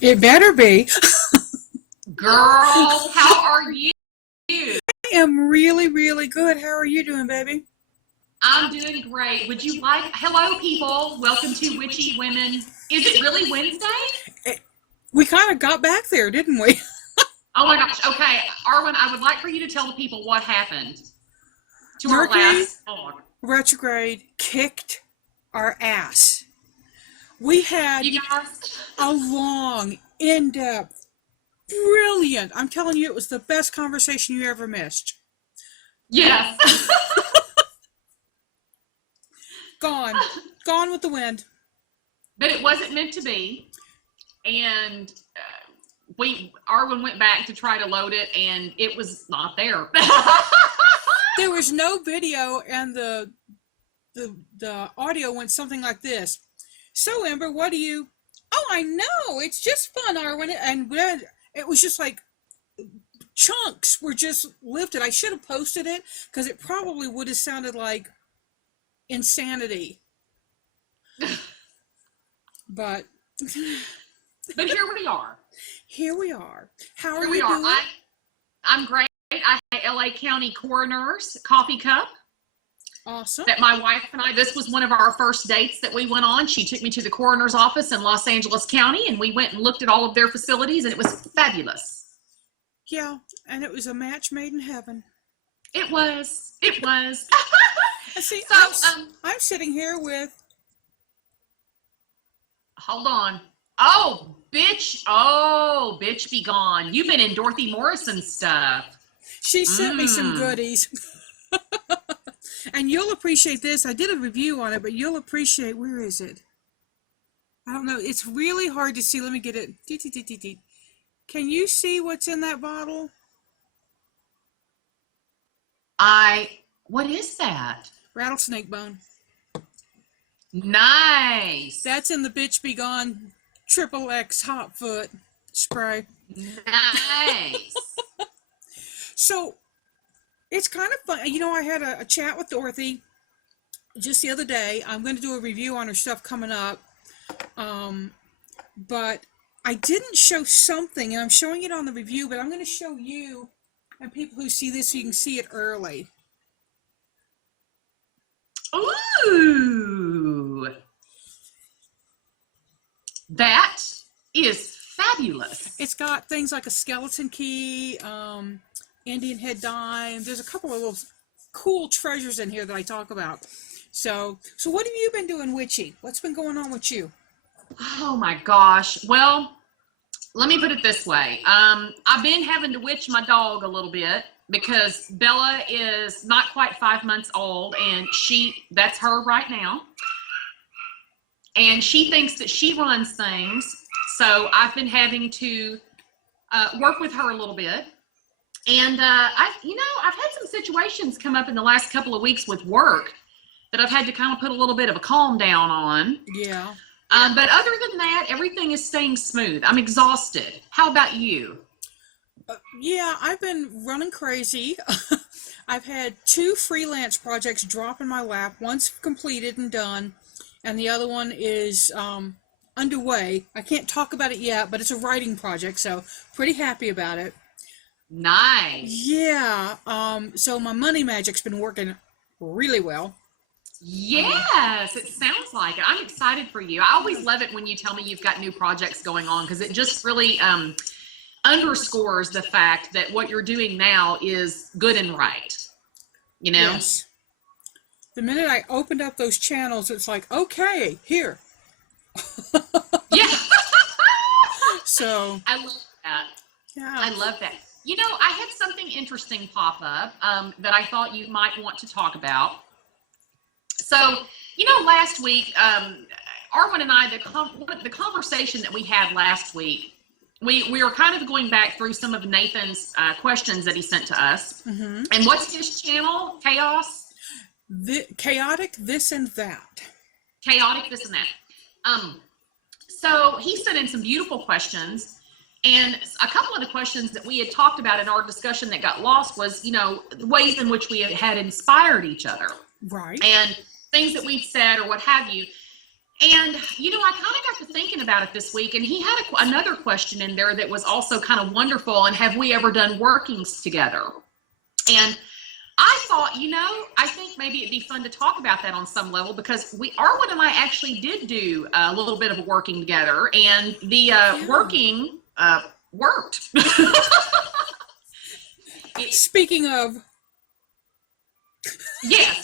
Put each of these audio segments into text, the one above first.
It better be. Girl, how are you? I am really, really good. How are you doing, baby? I'm doing great. Would you like, hello people, welcome to Witchy Women. Is it really Wednesday? We kind of got back there, didn't we? Oh my gosh, okay. Arwen, I would like for you to tell the people what happened to Mercury our last vlog. retrograde kicked our ass. We had You guys, a long, in-depth, brilliant, I'm telling you, it was the best conversation you ever missed. yes. Gone with the wind. But it wasn't meant to be. And Arwen went back to try to load it and it was not there. There was no video, and the audio went something like this. So, Ember, what do you... Oh, I know. It's just fun, Arwen. And it was just like chunks were just lifted. I should have posted it because it probably would have sounded like insanity. But here we are. Here we are. How are Here we you are. doing? I'm great. I had LA County Coroner's coffee cup. Awesome. That my wife and I, this was one of our first dates that we went on. She took me to the coroner's office in Los Angeles County, and we went and looked at all of their facilities, and it was fabulous. Yeah, and it was a match made in heaven. It was. It was. See, So, I'm sitting here with... Hold on. Oh, bitch. Oh, bitch be gone. You've been in Dorothy Morrison stuff. She sent me some goodies. And you'll appreciate this. I did a review on it, but you'll appreciate... Where is it? I don't know. It's really hard to see. Let me get it. Can you see what's in that bottle? What is that? Rattlesnake bone. Nice. That's in the Bitch Be Gone XXX Hot Foot spray. Nice. So, it's kind of fun. You know, I had a chat with Dorothy just the other day. I'm going to do a review on her stuff coming up. But I didn't show something, and I'm showing it on the review, but I'm going to show you and people who see this so you can see it early. Ooh. That is fabulous. It's got things like a skeleton key, Indian head dime. There's a couple of little cool treasures in here that I talk about. So what have you been doing, Witchy? What's been going on with you? Oh my gosh. Well, let me put it this way. I've been having to witch my dog a little bit because Bella is not quite 5 months old, and that's her right now. And she thinks that she runs things. So I've been having to work with her a little bit. And I've had some situations come up in the last couple of weeks with work that I've had to kind of put a little bit of a calm down on. Yeah. But other than that, everything is staying smooth. I'm exhausted. How about you? Yeah, I've been running crazy. I've had 2 freelance projects drop in my lap. One's completed and done, and the other one is underway. I can't talk about it yet, but it's a writing project, so pretty happy about it. Nice. Yeah. So my money magic's been working really well. Yes, it sounds like it. I'm excited for you. I always love it when you tell me you've got new projects going on, because it just really underscores the fact that what you're doing now is good and right. You know? Yes. The minute I opened up those channels, it's like, okay, here. Yeah. So. I love that. Yeah. I love that. You know, I had something interesting pop up that I thought you might want to talk about. So, you know, last week, Arwen and I, the conversation that we had last week, we were kind of going back through some of Nathan's questions that he sent to us. Mm-hmm. And what's his channel? Chaos? Chaotic this and that. Chaotic this and that. So he sent in some beautiful questions. And a couple of the questions that we had talked about in our discussion that got lost was, you know, the ways in which we had inspired each other. Right. And things that we've said or what have you. And, you know, I kind of got to thinking about it this week, and he had another question in there that was also kind of wonderful. And have we ever done workings together? And I thought, you know, I think maybe it'd be fun to talk about that on some level, because Arwen and I actually did do a little bit of a working together, and the working worked. Speaking of. Yes.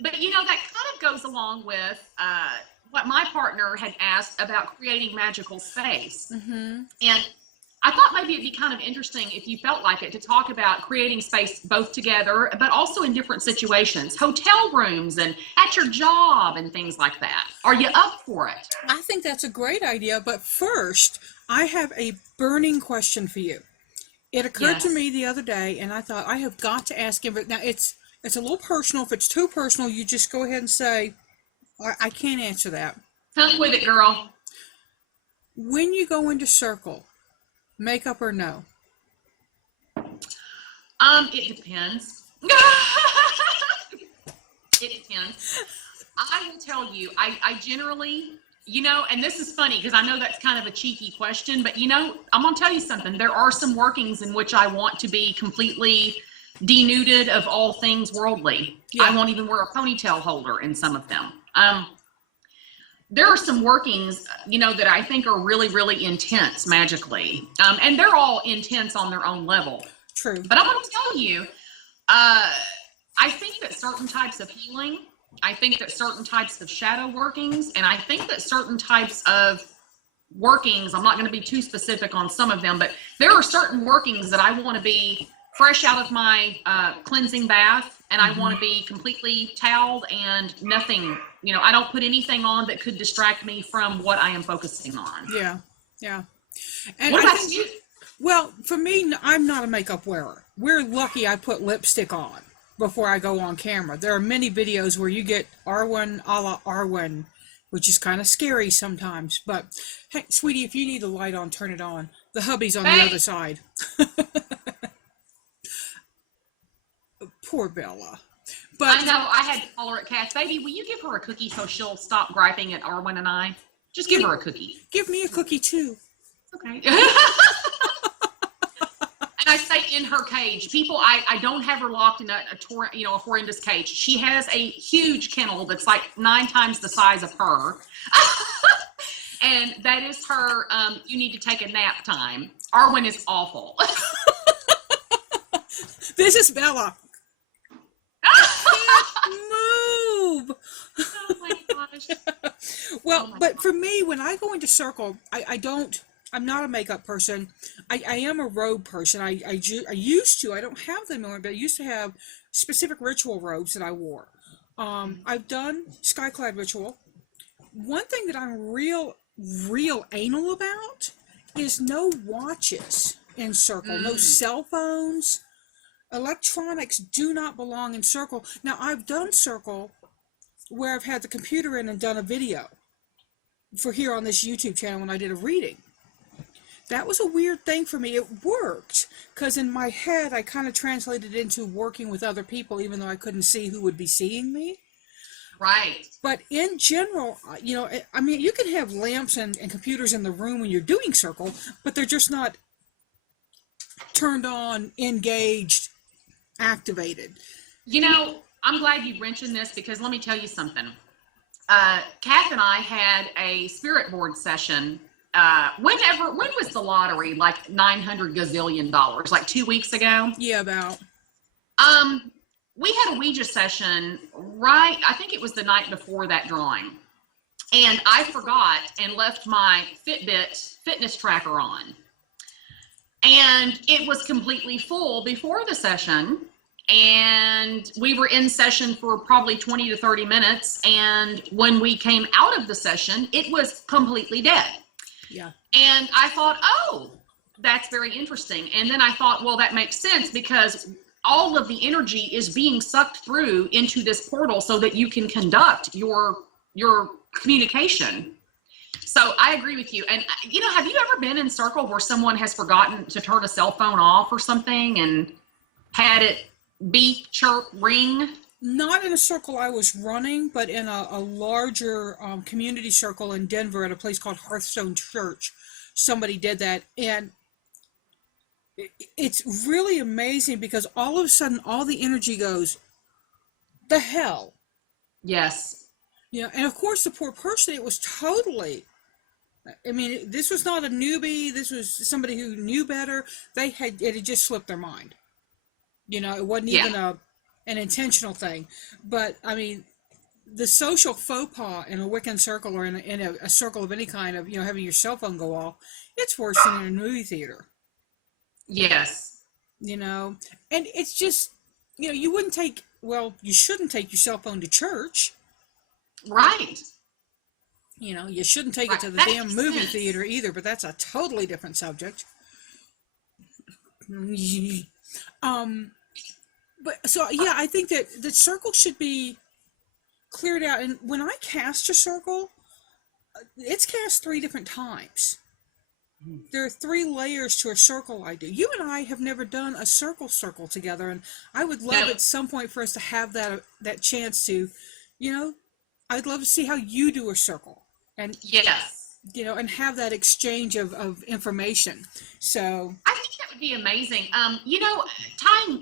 But you know, that kind of goes along with what my partner had asked about creating magical space. Mm-hmm. And I thought maybe it'd be kind of interesting, if you felt like it, to talk about creating space both together, but also in different situations, hotel rooms and at your job and things like that. Are you up for it? I think that's a great idea. But first, I have a burning question for you. It occurred to me the other day, and I thought I have got to ask him. But now it's a little personal. If it's too personal, you just go ahead and say, I can't answer that. Come with it, girl. When you go into circle, makeup or no? It depends. It depends. I will tell you, I generally, you know, and this is funny because I know that's kind of a cheeky question, but you know, I'm going to tell you something. There are some workings in which I want to be completely denuded of all things worldly. Yeah. I won't even wear a ponytail holder in some of them. There are some workings, you know, that I think are really, really intense magically. And they're all intense on their own level. True. But I'm going to tell you, I think that certain types of healing, I think that certain types of shadow workings, and I think that certain types of workings, I'm not going to be too specific on some of them, but there are certain workings that I want to be fresh out of my cleansing bath, and I want to be completely toweled and nothing, you know, I don't put anything on that could distract me from what I am focusing on. Yeah, yeah. And what about you? Well, for me, I'm not a makeup wearer. We're lucky I put lipstick on before I go on camera. There are many videos where you get Arwen a la Arwen, which is kind of scary sometimes. But, hey, sweetie, if you need the light on, turn it on. The hubby's on the other side. Poor Bella. But I know, I had to call her at Cass. Baby, will you give her a cookie so she'll stop griping at Arwen and I? Just give her a cookie. Give me a cookie, too. Okay. And I say in her cage. People, I don't have her locked in a horrendous cage. She has a huge kennel that's like 9 times the size of her. And that is her, you need to take a nap time. Arwen is awful. This is Bella. Move. Oh my gosh. Well, but for me, when I go into circle, I'm not a makeup person. I am a robe person. I used to, I don't have them anymore, but I used to have specific ritual robes that I wore. I've done Skyclad ritual. One thing that I'm real anal about is no watches in circle, no cell phones. Electronics do not belong in circle. Now, I've done circle where I've had the computer in and done a video for here on this YouTube channel when I did a reading. That was a weird thing for me. It worked because in my head I kind of translated it into working with other people, even though I couldn't see who would be seeing me. Right. But in general, you know, I mean, you can have lamps and computers in the room when you're doing circle, but they're just not turned on, engaged, activated. You know, I'm glad you mentioned this because let me tell you something. Kath and I had a spirit board session. When was the lottery? Like $900 gazillion, like 2 weeks ago? Yeah, about. We had a Ouija session I think it was the night before that drawing. And I forgot and left my Fitbit fitness tracker on. And it was completely full before the session. And we were in session for probably 20 to 30 minutes. And when we came out of the session, it was completely dead. Yeah. And I thought, oh, that's very interesting. And then I thought, well, that makes sense because all of the energy is being sucked through into this portal so that you can conduct your communication. So I agree with you. And, you know, have you ever been in circle where someone has forgotten to turn a cell phone off or something and had it beep, chirp, ring? Not in a circle I was running, but in a larger community circle in Denver at a place called Hearthstone Church. Somebody did that, and it's really amazing because all of a sudden all the energy goes, the hell. Yes. Yeah, and of course the poor person, it was totally, I mean, this was not a newbie, this was somebody who knew better. It had just slipped their mind. You know, it wasn't even an intentional thing. But, I mean, the social faux pas in a Wiccan circle or in a circle of any kind of, you know, having your cell phone go off, it's worse than in a movie theater. Yes. You know, and it's just, you know, you shouldn't take your cell phone to church. Right. You know, you shouldn't take it to the damn movie theater either, but that's a totally different subject. But so yeah, I think that the circle should be cleared out. And when I cast a circle, it's cast 3 different times. There are 3 layers to a circle I do. You and I have never done a circle together, and I would love at some point for us to have that chance to, you know, I'd love to see how you do a circle. And yes, you know, and have that exchange of information. So I think that would be amazing. You know,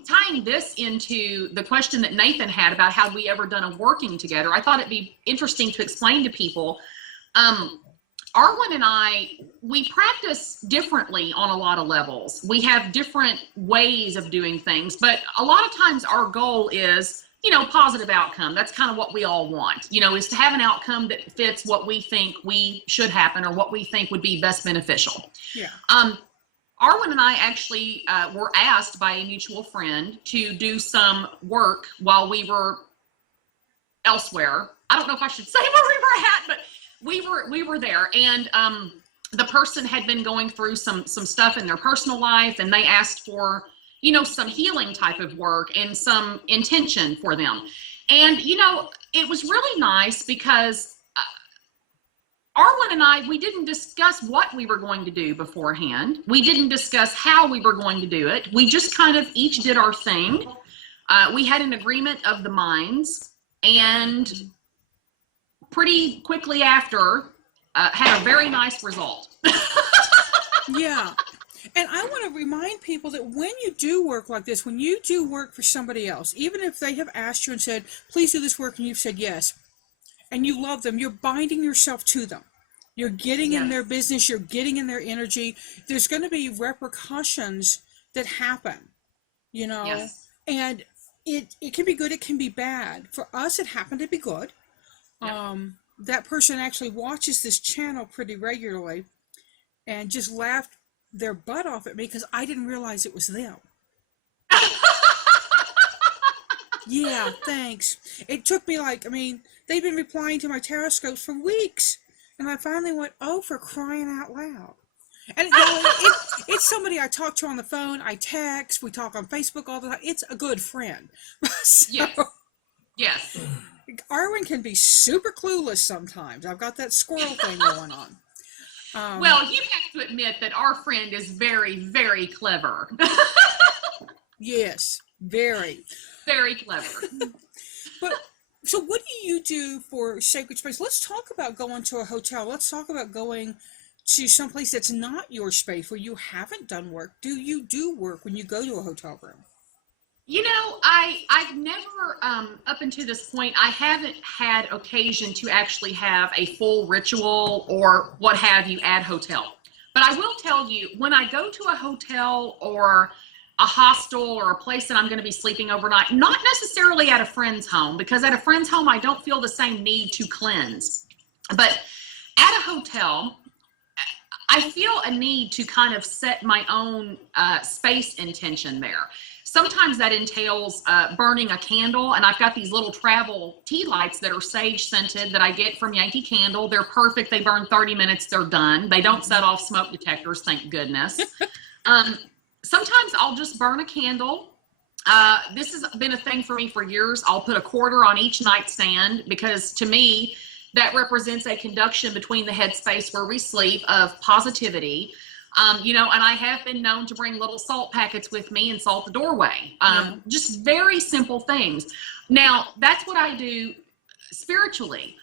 tying this into the question that Nathan had about had we ever done a working together, I thought it'd be interesting to explain to people. Arwen and I, we practice differently on a lot of levels. We have different ways of doing things, but a lot of times our goal is, you know, positive outcome. That's kind of what we all want, you know, is to have an outcome that fits what we think we should happen or what we think would be best beneficial. Yeah. Arwen and I actually were asked by a mutual friend to do some work while we were elsewhere. I don't know if I should say where we were at, but we were there, and the person had been going through some stuff in their personal life, and they asked for, you know, some healing type of work and some intention for them. And, you know, it was really nice because Arwen and I, we didn't discuss what we were going to do beforehand. We didn't discuss how we were going to do it. We just kind of each did our thing. We had an agreement of the minds, and pretty quickly after, had a very nice result. Yeah. And I want to remind people that when you do work like this, when you do work for somebody else, even if they have asked you and said, please do this work, and you've said yes, and you love them, you're binding yourself to them. You're getting in their business, you're getting in their energy. There's going to be repercussions that happen, you know, and it can be good, it can be bad. For us, it happened to be good. That person actually watches this channel pretty regularly and just laughed their butt off at me because I didn't realize it was them. Yeah, thanks. It took me they've been replying to my tarot scopes for weeks, and I finally went, oh, for crying out loud. And you know, it's somebody I talk to on the phone, I text, we talk on Facebook all the time. It's a good friend. So, yes. Arwen can be super clueless sometimes. I've got that squirrel thing going on. Well, you have to admit that our friend is very, very clever. Yes, very. Very clever. But, so what do you do for sacred space? Let's talk about going to a hotel. Let's talk about going to someplace that's not your space, where you haven't done work. Do you do work when you go to a hotel room? You know, I've never, up until this point, I haven't had occasion to actually have a full ritual or what have you at hotel. But I will tell you, when I go to a hotel or a hostel or a place that I'm going to be sleeping overnight, not necessarily at a friend's home, because at a friend's home, I don't feel the same need to cleanse. But at a hotel, I feel a need to kind of set my own space intention there. Sometimes that entails burning a candle, and I've got these little travel tea lights that are sage scented that I get from Yankee Candle. They're perfect. They burn 30 minutes. They're done. They don't set off smoke detectors, thank goodness. Sometimes I'll just burn a candle. This has been a thing for me for years. I'll put a quarter on each nightstand because to me, that represents a conduction between the headspace where we sleep of positivity. You know, and I have been known to bring little salt packets with me and salt the doorway. Yeah. Just very simple things. Now, that's what I do spiritually.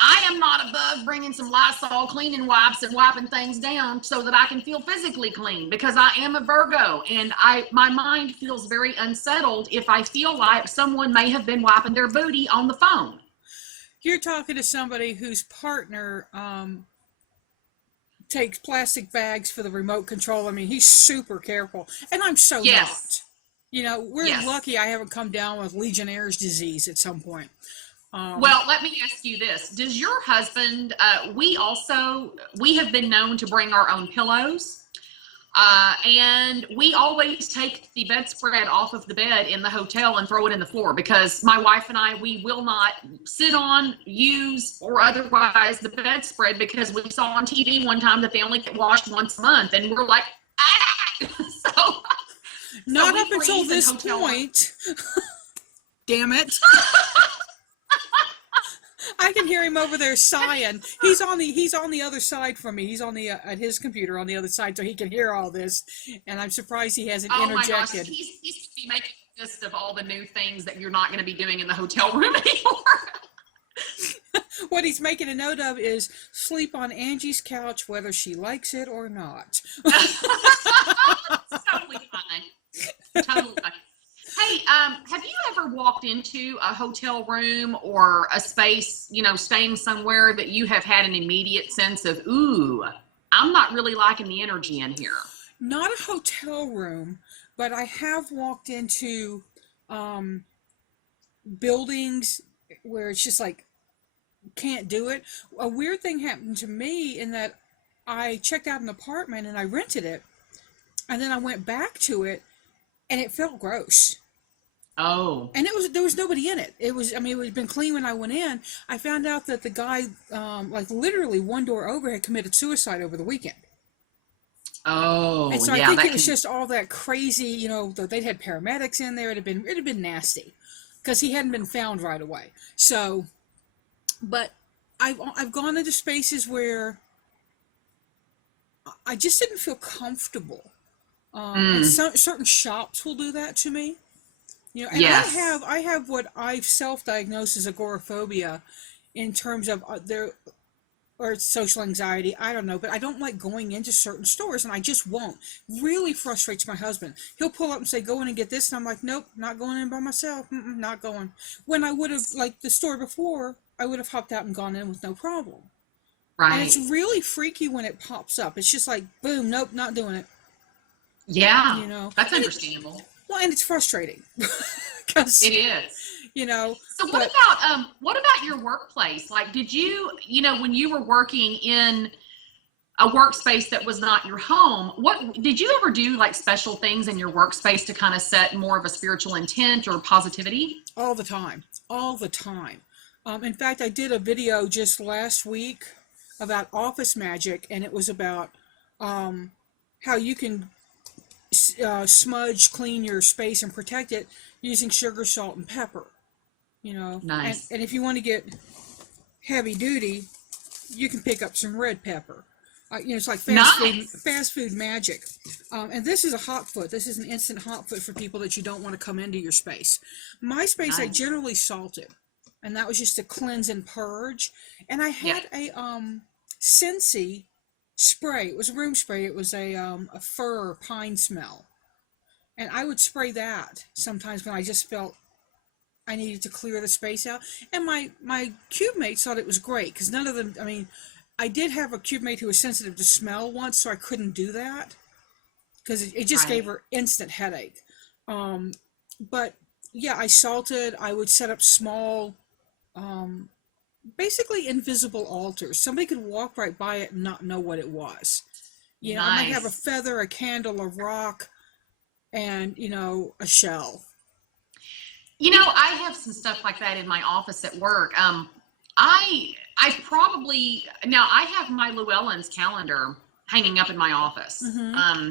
I am not above bringing some Lysol cleaning wipes and wiping things down so that I can feel physically clean, because I am a Virgo, and my mind feels very unsettled if I feel like someone may have been wiping their booty on the phone. You're talking to somebody whose partner takes plastic bags for the remote control. I mean, he's super careful, and I'm so not. You know, we're lucky I haven't come down with Legionnaire's disease at some point. Well, let me ask you this. Does your husband, we have been known to bring our own pillows, and we always take the bedspread off of the bed in the hotel and throw it in the floor, because my wife and I, we will not sit on, use, or otherwise the bedspread, because we saw on TV one time that they only get washed once a month, and we're like, ah! Not up until this point. Damn it. I can hear him over there sighing. He's on the other side from me. He's on the at his computer on the other side, so he can hear all this. And I'm surprised he hasn't interjected. My gosh, he's to be making a list of all the new things that you're not going to be doing in the hotel room anymore. What he's making a note of is sleep on Angie's couch, whether she likes it or not. Totally fine. Totally fine. Hey, have you ever walked into a hotel room or a space, you know, staying somewhere that you have had an immediate sense of, ooh, I'm not really liking the energy in here? Not a hotel room, but I have walked into buildings where it's just like, can't do it. A weird thing happened to me in that I checked out an apartment and I rented it, and then I went back to it and it felt gross. Oh. And there was nobody in it. It had been clean when I went in. I found out that the guy, like literally one door over, had committed suicide over the weekend. Oh, and so I think it was just all that crazy, you know, that they'd had paramedics in there. It had been nasty because he hadn't been found right away. So, but I've gone into spaces where I just didn't feel comfortable. And certain shops will do that to me. You know, and yes. I have what I've self-diagnosed as agoraphobia in terms of or social anxiety. I don't know, but I don't like going into certain stores, and I just won't. Really frustrates my husband. He'll pull up and say, "Go in and get this," and I'm like, "Nope, not going in by myself. Not going." When I would have, like the store before, I would have hopped out and gone in with no problem. Right. And it's really freaky when it pops up. It's just like, boom, nope, not doing it. Yeah, you know, that's understandable. Well, and it's frustrating. Because it is. You know. So what about your workplace? Like, did you, you know, when you were working in a workspace that was not your home, what did you ever do, like special things in your workspace to kind of set more of a spiritual intent or positivity? All the time. In fact, I did a video just last week about office magic, and it was about how you can smudge, clean your space, and protect it using sugar, salt, and pepper. You know, nice. And if you want to get heavy duty, you can pick up some red pepper. You know, it's like fast food magic. And this is a hot foot. This is an instant hot foot for people that you don't want to come into your space. My space, I generally salted, and that was just to cleanse and purge. And I had a Scentsy spray. It was a room spray. It was a fir pine smell, and I would spray that sometimes when I just felt I needed to clear the space out. And my cube mates thought it was great, because none of them, I mean, I did have a cube mate who was sensitive to smell once, so I couldn't do that because it just gave her instant headache. But yeah, I salted. I would set up small, basically invisible altars. Somebody could walk right by it and not know what it was. You know, I might have a feather, a candle, a rock, and, you know, a shell. You know, I have some stuff like that in my office at work. I probably, now I have my Llewellyn's calendar hanging up in my office. Mm-hmm.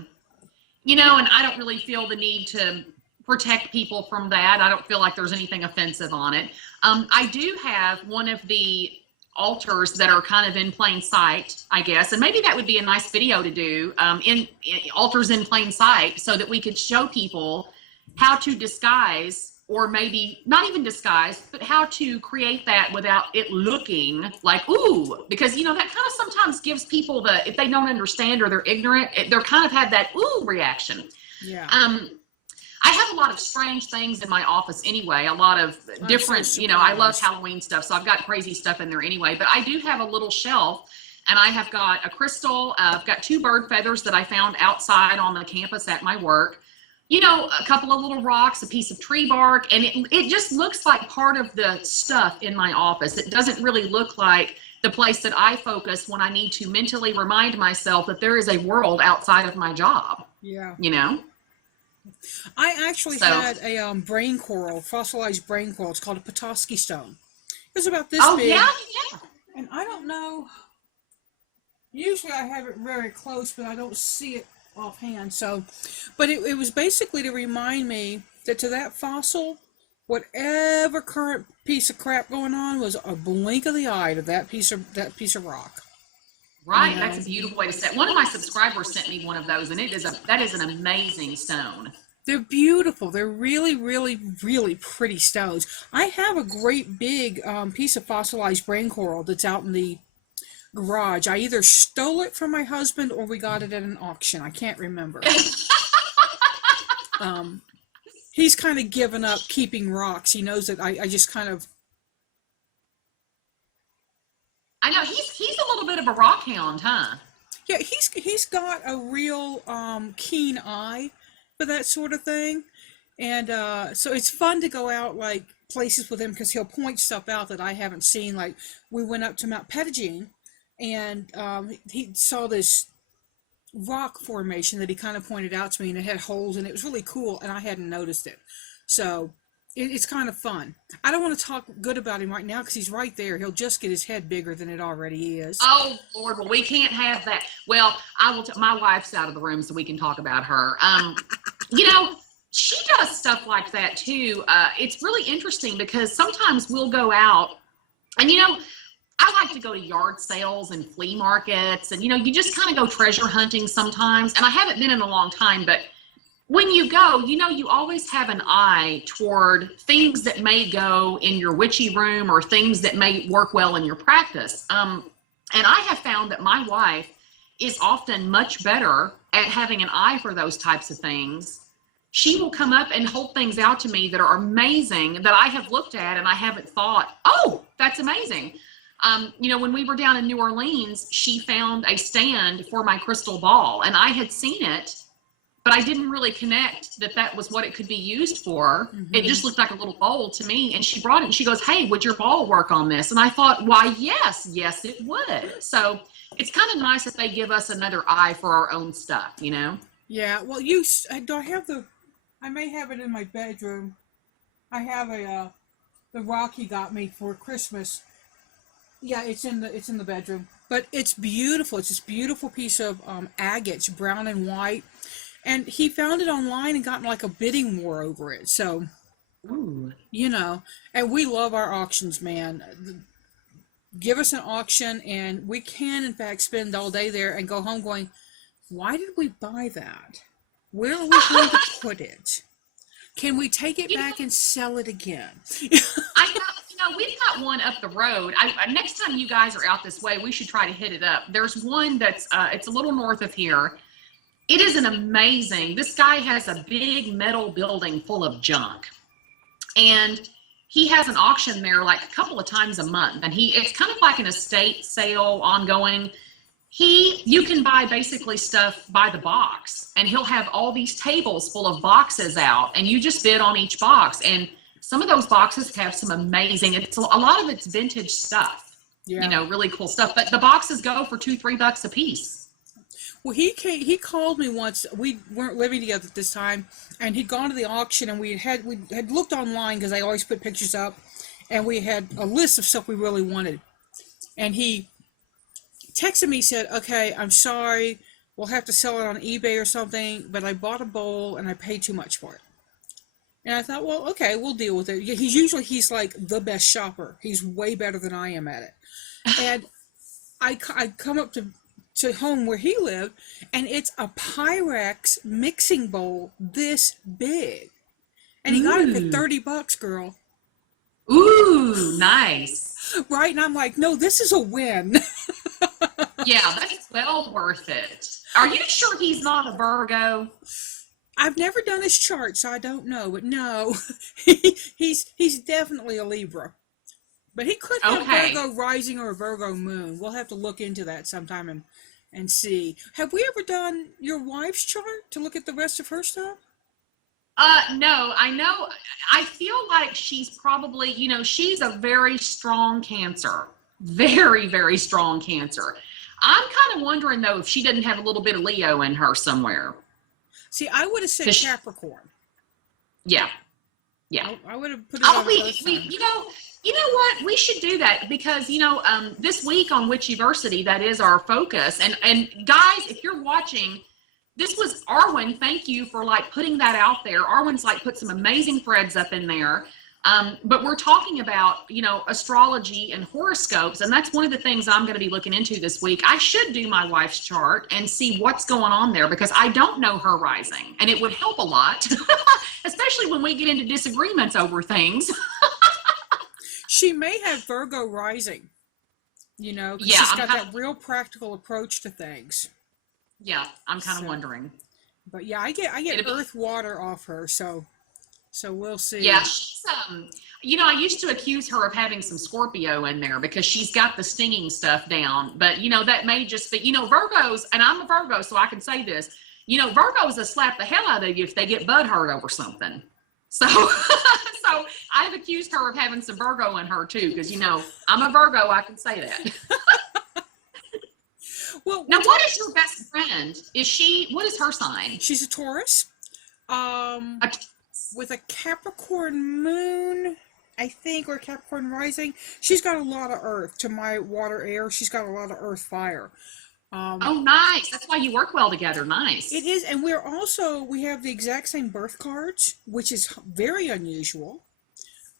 You know, and I don't really feel the need to protect people from that. I don't feel like there's anything offensive on it. I do have one of the altars that are kind of in plain sight, I guess. And maybe that would be a nice video to do, in altars in plain sight, so that we could show people how to disguise, or maybe not even disguise, but how to create that without it looking like, ooh, because, you know, that kind of sometimes gives people the, if they don't understand or they're ignorant, they're kind of have that ooh reaction. Yeah. I have a lot of strange things in my office anyway, a lot of different, you know, I love Halloween stuff, so I've got crazy stuff in there anyway, but I do have a little shelf, and I have got a crystal, I've got 2 bird feathers that I found outside on the campus at my work, you know, a couple of little rocks, a piece of tree bark, and it just looks like part of the stuff in my office. It doesn't really look like the place that I focus when I need to mentally remind myself that there is a world outside of my job. Yeah. You know? I actually had a brain coral, fossilized brain coral. It's called a Petoskey stone. It was about this big. Yeah. And I don't know. Usually I have it very close, but I don't see it offhand. So, but it was basically to remind me that to that fossil, whatever current piece of crap going on was a blink of the eye to that piece of rock. Right, that's a beautiful way to say it. One of my subscribers sent me one of those, and that is an amazing stone. They're beautiful. They're really, really, really pretty stones. I have a great big piece of fossilized brain coral that's out in the garage. I either stole it from my husband or we got it at an auction. I can't remember. He's kind of given up keeping rocks. He knows that I just kind of... I know, he's a little bit of a rock hound, huh? Yeah, he's got a real keen eye for that sort of thing. And so it's fun to go out like places with him because he'll point stuff out that I haven't seen. Like we went up to Mount Pettigene and he saw this rock formation that he kind of pointed out to me, and it had holes and it was really cool, and I hadn't noticed it. So it's kind of fun. I don't want to talk good about him right now because he's right there. He'll just get his head bigger than it already is. Oh Lord, well we can't have that. Well, I will. My wife's out of the room, so we can talk about her. You know, she does stuff like that too. It's really interesting because sometimes we'll go out, and you know, I like to go to yard sales and flea markets, and you know, you just kind of go treasure hunting sometimes. And I haven't been in a long time, but when you go, you know, you always have an eye toward things that may go in your witchy room or things that may work well in your practice. And I have found that my wife is often much better at having an eye for those types of things. She will come up and hold things out to me that are amazing that I have looked at and I haven't thought, oh, that's amazing. You know, when we were down in New Orleans, she found a stand for my crystal ball, and I had seen it, but I didn't really connect that that was what it could be used for. Mm-hmm. It just looked like a little bowl to me, and she brought it and she goes, hey, would your ball work on this? And I thought, why, yes, it would. So it's kind of nice that they give us another eye for our own stuff, you know? Yeah, well, I may have it in my bedroom. I have the rock he got me for Christmas. Yeah, it's in the bedroom, but it's beautiful. It's this beautiful piece of agate. It's brown and white, and he found it online and got in like a bidding war over it. So, ooh, you know, and we love our auctions, man. Give us an auction, and we can, in fact, spend all day there and go home going, why did we buy that? Where are we going to put it? Can we take it back and sell it again? I know. We've got one up the road. Next time you guys are out this way, we should try to hit it up. There's one that's, it's a little north of here. It is an amazing, this guy has a big metal building full of junk. And he has an auction there like a couple of times a month. And it's kind of like an estate sale ongoing. You can buy basically stuff by the box. And he'll have all these tables full of boxes out. And you just bid on each box. And some of those boxes have some amazing, a lot of it's vintage stuff, yeah. You know, really cool stuff. But the boxes go for $2-3 a piece. Well, he called me once. We weren't living together at this time, and he'd gone to the auction, and we had looked online because I always put pictures up, and we had a list of stuff we really wanted. And he texted me, said, "Okay, I'm sorry, we'll have to sell it on eBay or something, but I bought a bowl and I paid too much for it." And I thought, well, okay, we'll deal with it. He's like the best shopper. He's way better than I am at it. And I come up to home where he lived, and it's a Pyrex mixing bowl this big. And he got it for $30, girl. Ooh, nice. Right? And I'm like, no, this is a win. Yeah, that's well worth it. Are you sure he's not a Virgo? I've never done his chart, so I don't know. But no, he's definitely a Libra. But he could have Virgo rising or a Virgo moon. We'll have to look into that sometime and see. Have we ever done your wife's chart to look at the rest of her stuff? No, I know. I feel like she's probably, you know, she's a very strong Cancer. Very, very strong Cancer. I'm kind of wondering, though, if she doesn't have a little bit of Leo in her somewhere. See, I would have said Capricorn. Yeah. Yeah. I would have put it on you know what? We should do that because, you know, this week on Witchiversity, that is our focus. And guys, if you're watching, this was Arwen. Thank you for like putting that out there. Arwen's like put some amazing threads up in there. But we're talking about, you know, astrology and horoscopes. And that's one of the things I'm going to be looking into this week. I should do my wife's chart and see what's going on there because I don't know her rising. And it would help a lot, especially when we get into disagreements over things. She may have Virgo rising, you know, because she's got that real practical approach to things. Yeah, I'm kind of wondering. But yeah, I get earth water off her, so we'll see. Yeah, she's you know, I used to accuse her of having some Scorpio in there because she's got the stinging stuff down. But you know, that may just be, you know, Virgos, and I'm a Virgo, so I can say this. You know, Virgos will slap the hell out of you if they get butthurt over something. So, so I've accused her of having some Virgo in her too, because you know I'm a Virgo. I can say that. Well, now, what is your best friend? What is her sign? She's a Taurus, with a Capricorn moon, I think, or Capricorn rising. She's got a lot of earth. To my water air, she's got a lot of earth fire. Oh, nice. That's why you work well together. Nice. It is, and we have the exact same birth cards, which is very unusual.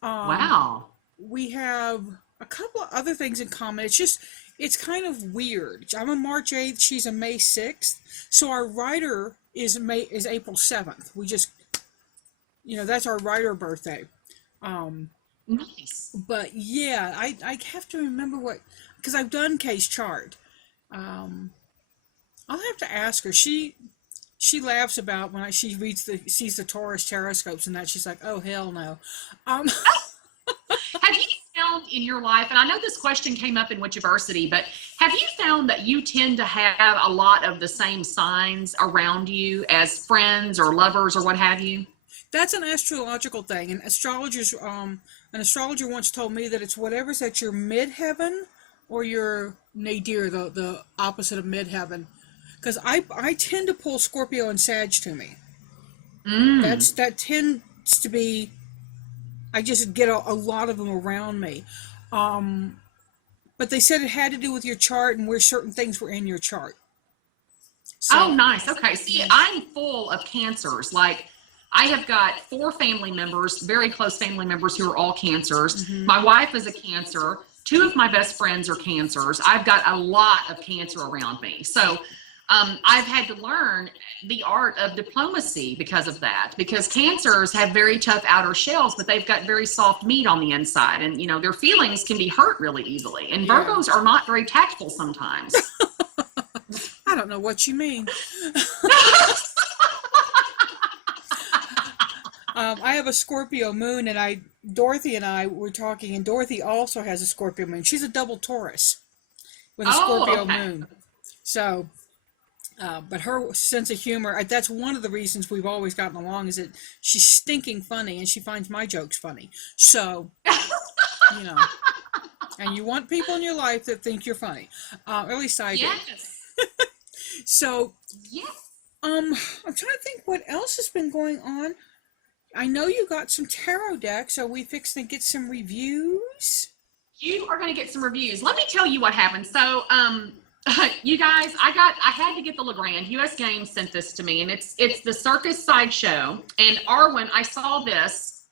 Wow. We have a couple of other things in common. It's kind of weird. I'm a March 8th. She's a May 6th. So our writer is April 7th. We just, you know, that's our writer birthday. Nice. But yeah, I have to remember because I've done Kay's chart. I'll have to ask her. She laughs about when she sees the Taurus taroscopes and that. She's like, oh hell no. Have you found in your life, and I know this question came up in Witchiversity, but have you found that you tend to have a lot of the same signs around you as friends or lovers or what have you? That's an astrological thing, and an astrologer once told me that it's whatever's at your midheaven or your nadir, the opposite of midheaven, because I tend to pull Scorpio and Sag to me. That tends to be. I just get a lot of them around me. But they said it had to do with your chart and where certain things were in your chart. So, oh, nice. Okay. See, I'm full of Cancers. Like, I have got 4 family members, very close family members who are all Cancers. Mm-hmm. My wife is a Cancer. 2 of my best friends are Cancers. I've got a lot of Cancer around me. So I've had to learn the art of diplomacy because of that, because Cancers have very tough outer shells, but they've got very soft meat on the inside, and you know their feelings can be hurt really easily, and Virgos are not very tactful sometimes. I don't know what you mean. I have a Scorpio moon, and Dorothy and I were talking, and Dorothy also has a Scorpio moon. She's a double Taurus with a Scorpio moon. So, but her sense of humor, that's one of the reasons we've always gotten along, is that she's stinking funny, and she finds my jokes funny. So, you know, and you want people in your life that think you're funny. Or at least I do. Yes. So, yes. I'm trying to think what else has been going on. I know you got some tarot decks. Are we fixing to get some reviews? You are going to get some reviews. Let me tell you what happened. So, you guys, I had to get the Legrand. US Games sent this to me, and it's the Circus Sideshow. And Arwen, I saw this.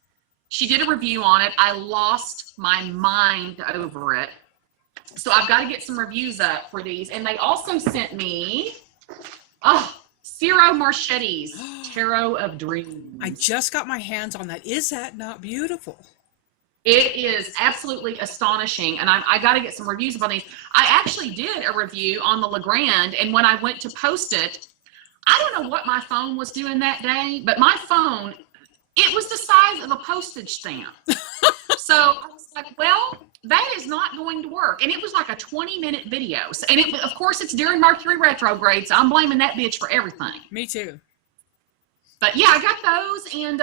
She did a review on it. I lost my mind over it. So I've got to get some reviews up for these. And they also sent me, Ciro Marchetti's Tarot of Dreams. I just got my hands on that. Is that not beautiful? It is absolutely astonishing, and I got to get some reviews about these. I actually did a review on the Legrand, and when I went to post it, I don't know what my phone was doing that day, but my phone, it was the size of a postage stamp. So I was like, well, that is not going to work. And it was like a 20-minute video. And of course, it's during Mercury retrograde, so I'm blaming that bitch for everything. Me too. But yeah, I got those, and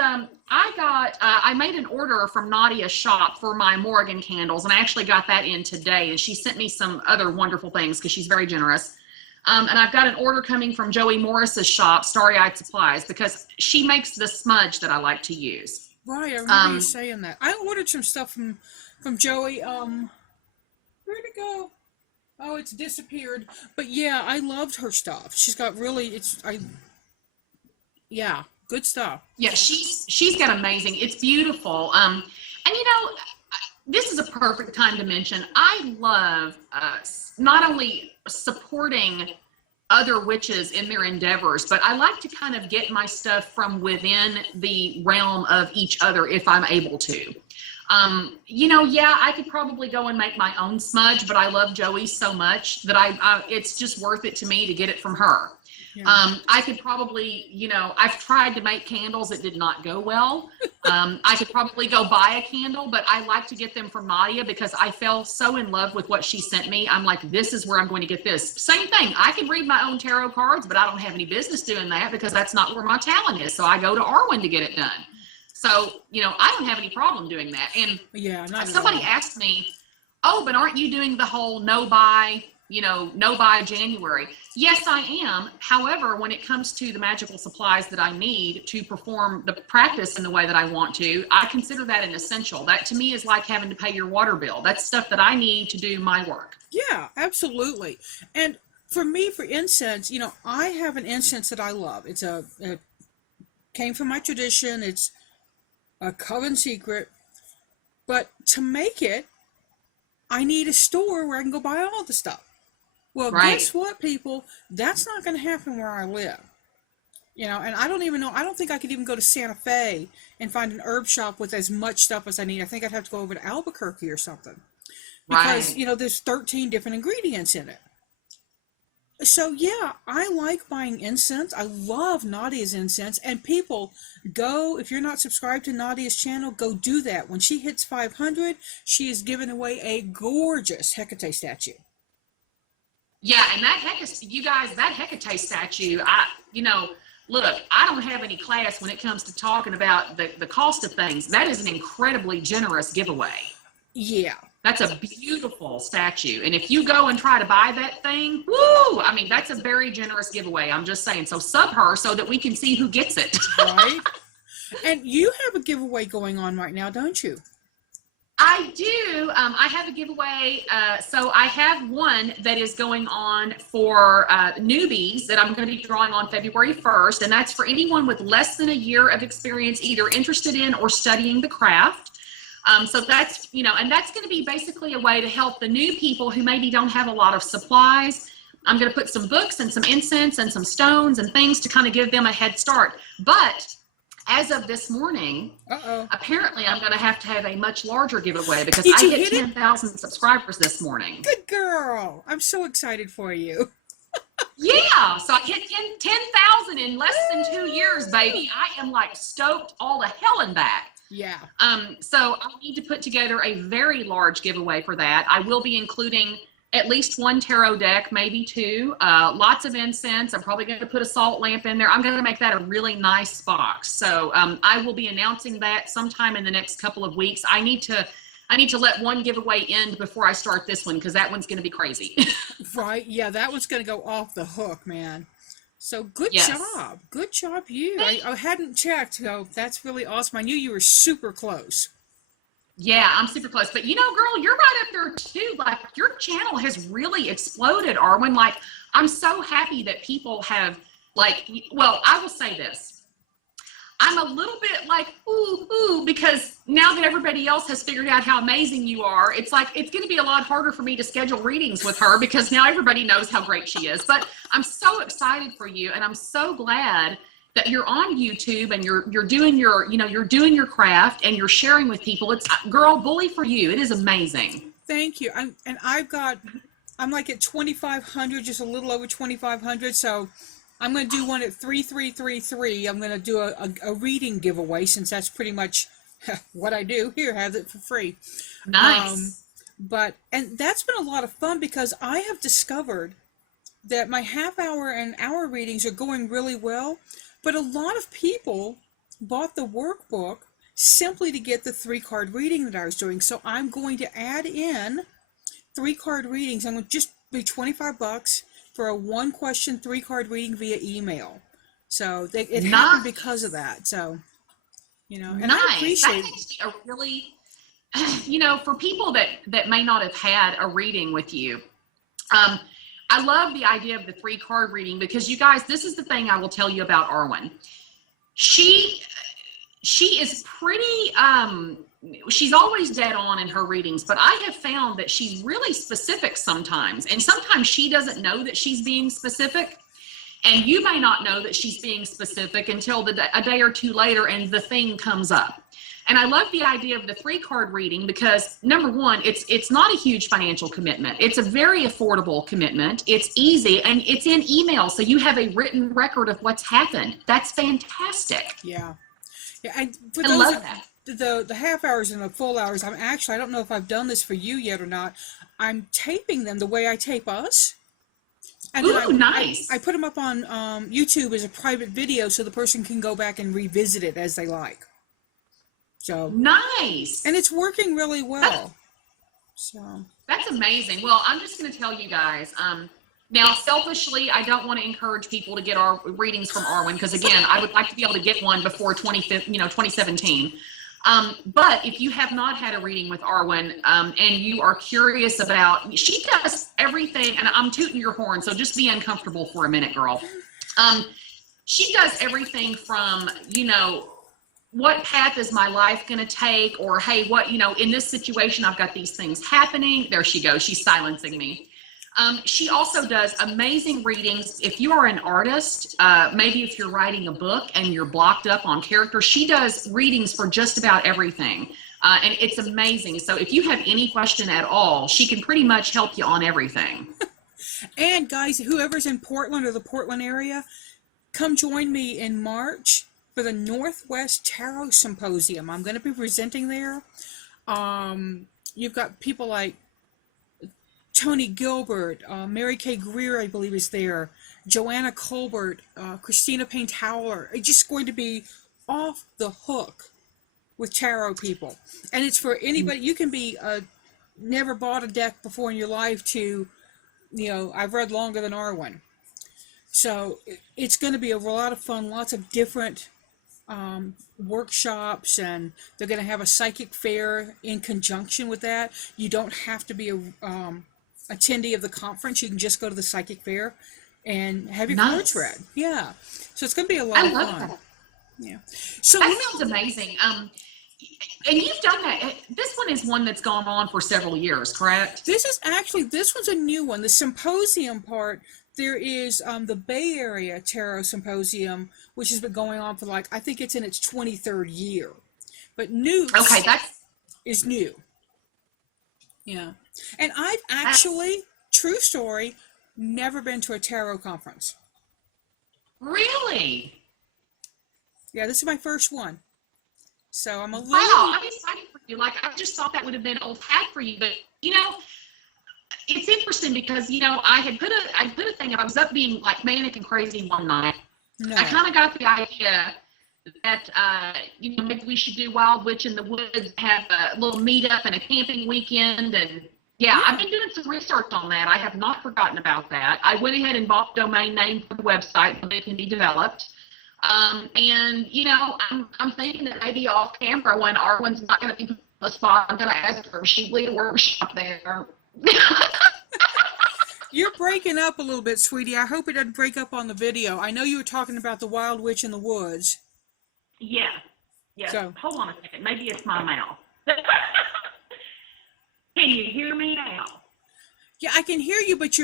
I made an order from Nadia's shop for my Morrigan candles, and I actually got that in today, and she sent me some other wonderful things because she's very generous. And I've got an order coming from Joey Morris's shop, Starry-Eyed Supplies, because she makes the smudge that I like to use. Right, I remember you saying that. I ordered some stuff from Joey. Where'd it go? Oh, it's disappeared. But yeah, I loved her stuff. She's got really, yeah, good stuff. Yeah, she's got amazing. It's beautiful. And you know, this is a perfect time to mention, I love not only supporting other witches in their endeavors, but I like to kind of get my stuff from within the realm of each other if I'm able to. You know, yeah, I could probably go and make my own smudge, but I love Joey so much that it's just worth it to me to get it from her. Yeah. I could probably, you know, I've tried to make candles that did not go well. I could probably go buy a candle, but I like to get them from Nadia because I fell so in love with what she sent me. I'm like, this is where I'm going to get this. Same thing. I can read my own tarot cards, but I don't have any business doing that because that's not where my talent is. So I go to Arwen to get it done. So, you know, I don't have any problem doing that. And yeah, somebody asked me, oh, but aren't you doing the whole no buy January? Yes, I am. However, when it comes to the magical supplies that I need to perform the practice in the way that I want to, I consider that an essential. That to me is like having to pay your water bill. That's stuff that I need to do my work. Yeah, absolutely. And for me, for incense, you know, I have an incense that I love. It came from my tradition. It's a coven secret. But to make it, I need a store where I can go buy all the stuff. Well, right. Guess what, people? That's not going to happen where I live. You know, and I don't even know, I don't think I could even go to Santa Fe and find an herb shop with as much stuff as I need. I think I'd have to go over to Albuquerque or something. Because, you know, there's 13 different ingredients in it. So, yeah, I like buying incense. I love Nadia's incense. And people, go, if you're not subscribed to Nadia's channel, go do that. When she hits 500, she is giving away a gorgeous Hecate statue. Yeah, and that Hecate statue, look, I don't have any class when it comes to talking about the cost of things. That is an incredibly generous giveaway. Yeah. That's a beautiful statue. And if you go and try to buy that thing, woo, I mean, that's a very generous giveaway. I'm just saying. So sub her so that we can see who gets it. Right. And you have a giveaway going on right now, don't you? I do. I have a giveaway. So I have one that is going on for newbies that I'm going to be drawing on February 1st. And that's for anyone with less than a year of experience, either interested in or studying the craft. So that's, you know, and that's going to be basically a way to help the new people who maybe don't have a lot of supplies. I'm going to put some books and some incense and some stones and things to kind of give them a head start. But as of this morning, apparently I'm going to have a much larger giveaway because I hit 10,000 subscribers this morning. Good girl. I'm so excited for you. Yeah. So I hit 10,000 in less than 2 years, baby. I am like stoked all the hell and back. Yeah. So I need to put together a very large giveaway for that. I will be including at least one tarot deck, maybe two, lots of incense. I'm probably going to put a salt lamp in there. I'm going to make that a really nice box. So I will be announcing that sometime in the next couple of weeks. I need to let one giveaway end before I start this one because that one's going to be crazy. Right. Yeah, that one's going to go off the hook, man. So good job. Good job, you. I hadn't checked, so that's really awesome. I knew you were super close. Yeah, I'm super close. But, you know, girl, you're right up there, too. Like, your channel has really exploded, Arwen. Like, I'm so happy that people have, like, well, I will say this. I'm a little bit like, ooh, because now that everybody else has figured out how amazing you are, it's like, it's going to be a lot harder for me to schedule readings with her because now everybody knows how great she is. But I'm so excited for you, and I'm so glad that you're on YouTube and you're doing your, you're doing your craft and you're sharing with people. It's, girl, bully for you. It is amazing. Thank you. I'm like at 2,500, just a little over 2,500. So I'm going to do one at 3,333. I'm going to do a reading giveaway, since that's pretty much what I do. Here, have it for free. Nice. And that's been a lot of fun, because I have discovered that my half-hour and hour readings are going really well. But a lot of people bought the workbook simply to get the 3-card reading that I was doing. So I'm going to add in 3-card readings. I'm going to just be $25 for a 1-question 3-card reading via email. So it happened because of that. So, and nice. I appreciate That's a really, for people that may not have had a reading with you, I love the idea of the 3-card reading, because you guys, this is the thing I will tell you about Arwen. She is pretty, she's always dead on in her readings, but I have found that she's really specific sometimes. And sometimes she doesn't know that she's being specific. And you may not know that she's being specific until a day or two later and the thing comes up. And I love the idea of the 3-card reading because, number one, it's not a huge financial commitment. It's a very affordable commitment. It's easy, and it's in email, so you have a written record of what's happened. That's fantastic. Yeah. I love that. The half hours and the full hours, I don't know if I've done this for you yet or not. I'm taping them the way I tape us. And ooh, nice. I put them up on YouTube as a private video, so the person can go back and revisit it as they like. So nice. And it's working really well. That's amazing. Well, I'm just going to tell you guys, now selfishly, I don't want to encourage people to get our readings from Arwen, because again, I would like to be able to get one before 2017. But if you have not had a reading with Arwen, and you are curious about, she does everything, and I'm tooting your horn, so just be uncomfortable for a minute, girl. She does everything from, what path is my life going to take? Or, hey, what, in this situation, I've got these things happening. There she goes. She's silencing me. She also does amazing readings. If you are an artist, maybe if you're writing a book and you're blocked up on character, she does readings for just about everything. And it's amazing. So if you have any question at all, she can pretty much help you on everything. And guys, whoever's in Portland or the Portland area, come join me in March for the Northwest Tarot Symposium. I'm going to be presenting there. You've got people like Tony Gilbert, Mary Kay Greer, I believe, is there, Joanna Colbert, Christina Payne Towler. It's just going to be off the hook with tarot people. And it's for anybody. You can be never bought a deck before in your life to, I've read longer than Arwen. So it's going to be a lot of fun, lots of different workshops, and they're going to have a psychic fair in conjunction with that. You don't have to be a attendee of the conference. You can just go to the psychic fair and have your cards read. Yeah. So it's going to be a lot of fun. I love that. Yeah. So that sounds amazing. And you've done that. This one is one that's gone on for several years, correct? This one's a new one. The symposium part, there is the Bay Area Tarot Symposium, which has been going on for I think it's in its 23rd year. But new is new. Yeah. And I've actually, true story, never been to a tarot conference. Really? Yeah, this is my first one. So I'm a little... Wow, I'm excited for you. I just thought that would have been old hat for you. But, it's interesting because, I put a thing up. I was up being manic and crazy one night. No. I kind of got the idea that, maybe we should do Wild Witch in the Woods, have a little meetup and a camping weekend. And yeah, I've been doing some research on that. I have not forgotten about that. I went ahead and bought the domain name for the website so they can be developed. And, I'm thinking that maybe off camera when Arwen's not going to be the spot, I'm going to ask her if she'd lead a workshop there. You're breaking up a little bit, sweetie. I hope it doesn't break up on the video. I know you were talking about the Wild Witch in the Woods. Yes. Yes. So- Hold on a second. Maybe it's my mouth. Can you hear me now? Yeah, I can hear you, but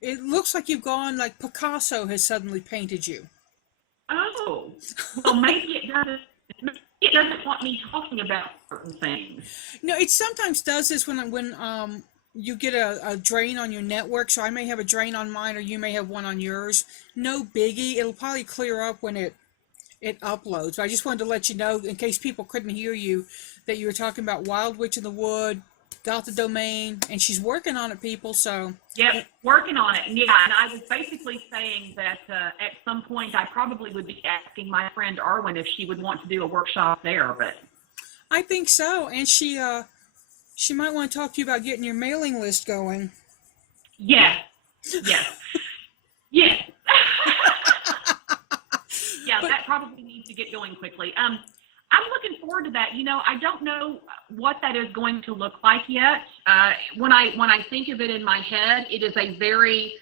it looks like you've gone like Picasso has suddenly painted you. Oh, well, maybe it doesn't. Maybe it doesn't want me talking about certain things. No, it sometimes does this when you get a drain on your network. So I may have a drain on mine, or you may have one on yours. No biggie. It'll probably clear up when it uploads. But I just wanted to let you know, in case people couldn't hear you, that you were talking about Wild Witch in the Wood, got the domain, and she's working on it, people. So Yep, working on it. Yeah, and I was basically saying that at some point I probably would be asking my friend Arwen if she would want to do a workshop there. But I think so, and she might want to talk to you about getting your mailing list going. yes, yes, yes. Yeah, that probably needs to get going quickly. I'm looking forward to that. You know, I don't know what that is going to look like yet. When I think of it in my head, it is a very,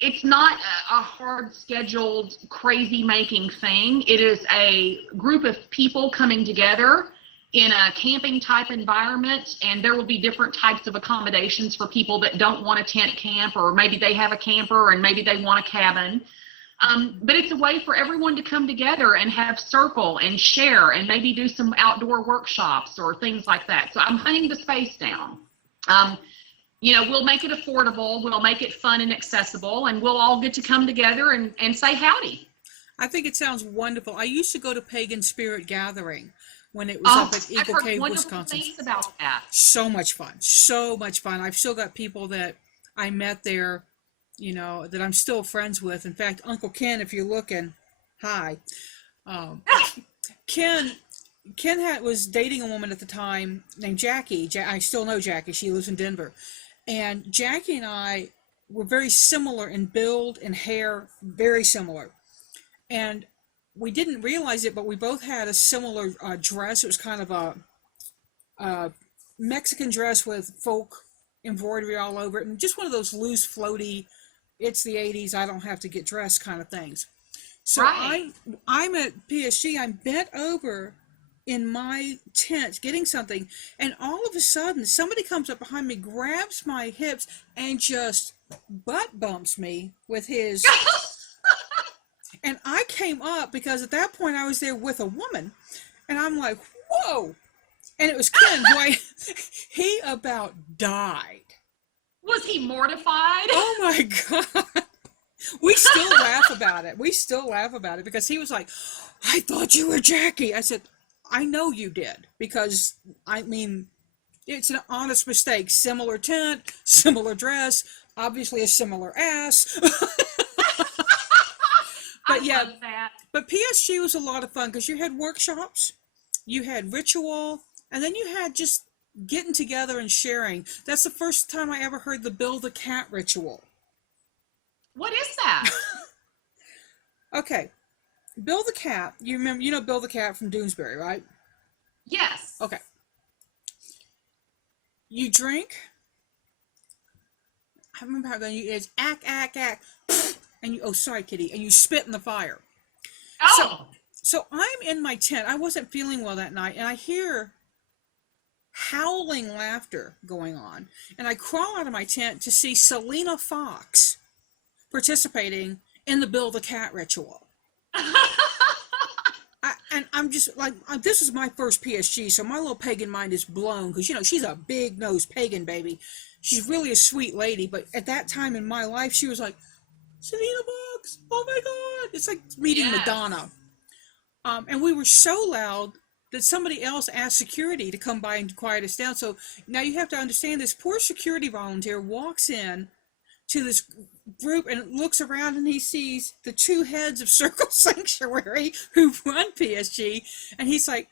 it's not a hard scheduled, crazy making thing. It is a group of people coming together in a camping type environment, and there will be different types of accommodations for people that don't want a tent camp, or maybe they have a camper and maybe they want a cabin. But it's a way for everyone to come together and have circle and share and maybe do some outdoor workshops or things like that. So I'm hunting the space down. You know, we'll make it affordable, we'll make it fun and accessible, and we'll all get to come together and say howdy. I think it sounds wonderful. I used to go to Pagan Spirit Gathering when it was up at Eagle Cave, Wisconsin. Things about that. So much fun. So much fun. I've still got people that I met there, you know, that I'm still friends with. In fact, Uncle Ken, if you're looking, hi. Ken was dating a woman at the time named Jackie. I still know Jackie. She lives in Denver. And Jackie and I were very similar in build and hair, very similar. And we didn't realize it, but we both had a similar dress. It was kind of a Mexican dress with folk embroidery all over it, and just one of those loose, floaty, it's the 80s, I don't have to get dressed kind of things. So right. I'm at PSG, I'm bent over in my tent getting something, and all of a sudden somebody comes up behind me, grabs my hips, and just butt bumps me with his... And I came up because at that point I was there with a woman, and I'm like, whoa! And it was Ken, who he about died. Was he mortified? Oh my God. We still laugh about it. We still laugh about it because he was like, I thought you were Jackie. I said, I know you did, because, I mean, it's an honest mistake. Similar tent, similar dress, obviously a similar ass. But yeah, but PSG was a lot of fun because you had workshops, you had ritual, and then you had just getting together and sharing. That's the first time I ever heard the Bill the Cat ritual. What is that? Okay, Bill the Cat. You know Bill the Cat from Doonesbury, right? Yes. Okay. You drink. I remember how it's ack, ack, ack. And you, oh, sorry, kitty, and you spit in the fire. Oh. So I'm in my tent. I wasn't feeling well that night, and I hear howling laughter going on. And I crawl out of my tent to see Selena Fox participating in the Bill the Cat ritual. And I'm just like, this is my first PSG, so my little pagan mind is blown, because, you know, she's a big-nosed pagan baby. She's really a sweet lady, but at that time in my life, she was like, Selena Fox, oh my God. It's like meeting Madonna. And we were so loud that somebody else asked security to come by and quiet us down. So now you have to understand, this poor security volunteer walks in to this group and looks around, and he sees the two heads of Circle Sanctuary who run PSG. And he's like,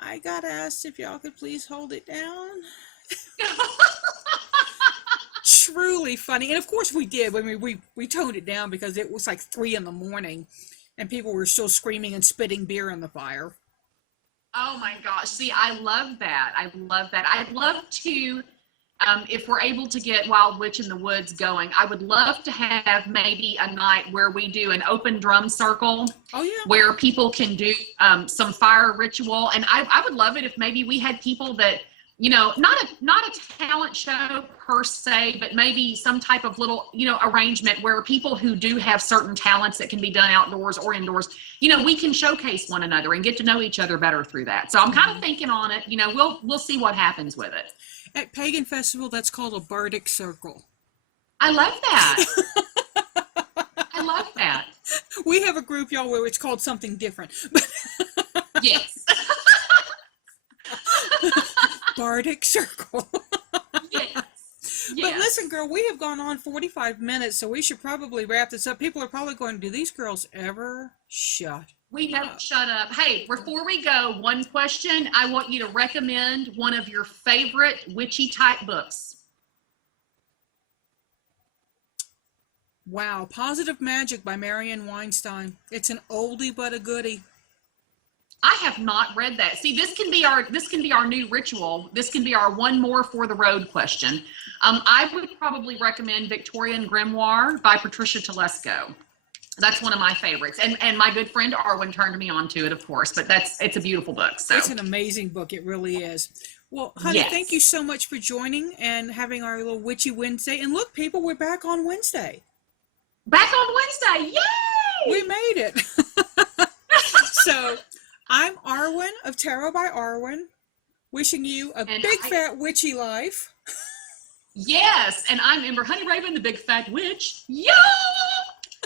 I got asked if y'all could please hold it down. Truly funny. And of course we did. I mean, we toned it down because it was like 3 a.m. and people were still screaming and spitting beer in the fire. Oh my gosh. See, I love that. I love that. I'd love to if we're able to get Wild Witch in the Woods going, I would love to have maybe a night where we do an open drum circle. Oh, yeah. Where people can do some fire ritual. And I would love it if maybe we had people that, you know, not a talent show per se, but maybe some type of little, you know, arrangement where people who do have certain talents that can be done outdoors or indoors, you know, we can showcase one another and get to know each other better through that. So I'm kind of thinking on it, you know, we'll see what happens with it. At Pagan Festival, that's called a bardic circle. I love that. I love that. We have a group, y'all, where it's called something different. Yes. Bardic circle. Yes. But listen, girl, we have gone on 45 minutes, so we should probably wrap this up. People are probably going, do these girls ever shut We don't shut up. Hey, before we go, one question. I want you to recommend one of your favorite witchy type books. Wow, Positive Magic by Marianne Weinstein. It's an oldie but a goodie. I have not read that. See, this can be our new ritual. This can be our one more for the road question. I would probably recommend Victorian Grimoire by Patricia Telesco. That's one of my favorites. And my good friend Arwen turned me on to it, of course, but it's a beautiful book. So It's an amazing book. It really is. Well, honey, Yes. Thank you so much for joining and having our little Witchy Wednesday. And look, people, we're back on Wednesday. Back on Wednesday. Yay! We made it. So I'm Arwen of Tarot by Arwen, wishing you a big fat witchy life. Yes, and I'm Ember Honey Raven, the big fat witch. Yo!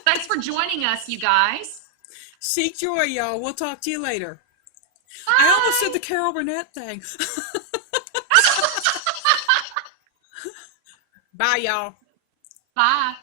Thanks for joining us, you guys. Seek joy, y'all. We'll talk to you later. Bye. I almost said the Carol Burnett thing. Bye, y'all. Bye.